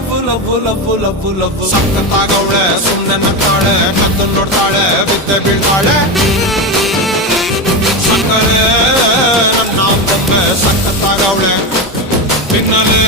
love ಸಕ್ಕತ್ತಾಗವಳೆ ಸುಮ್ನೆ ನಗ್ತಾಳೆ ಕದ್ದು ನೋಡ್ತಾಳೆ ಬಿದ್ದೆ ಬೀಳ್ತಾಳೆ ಸಕ್ಕರೆ ನನ್ನ ಬೊಮ್ಮೆ ಸಕ್ಕತ್ತಾಗವಳೆ ಪಿನ್ನಲೆ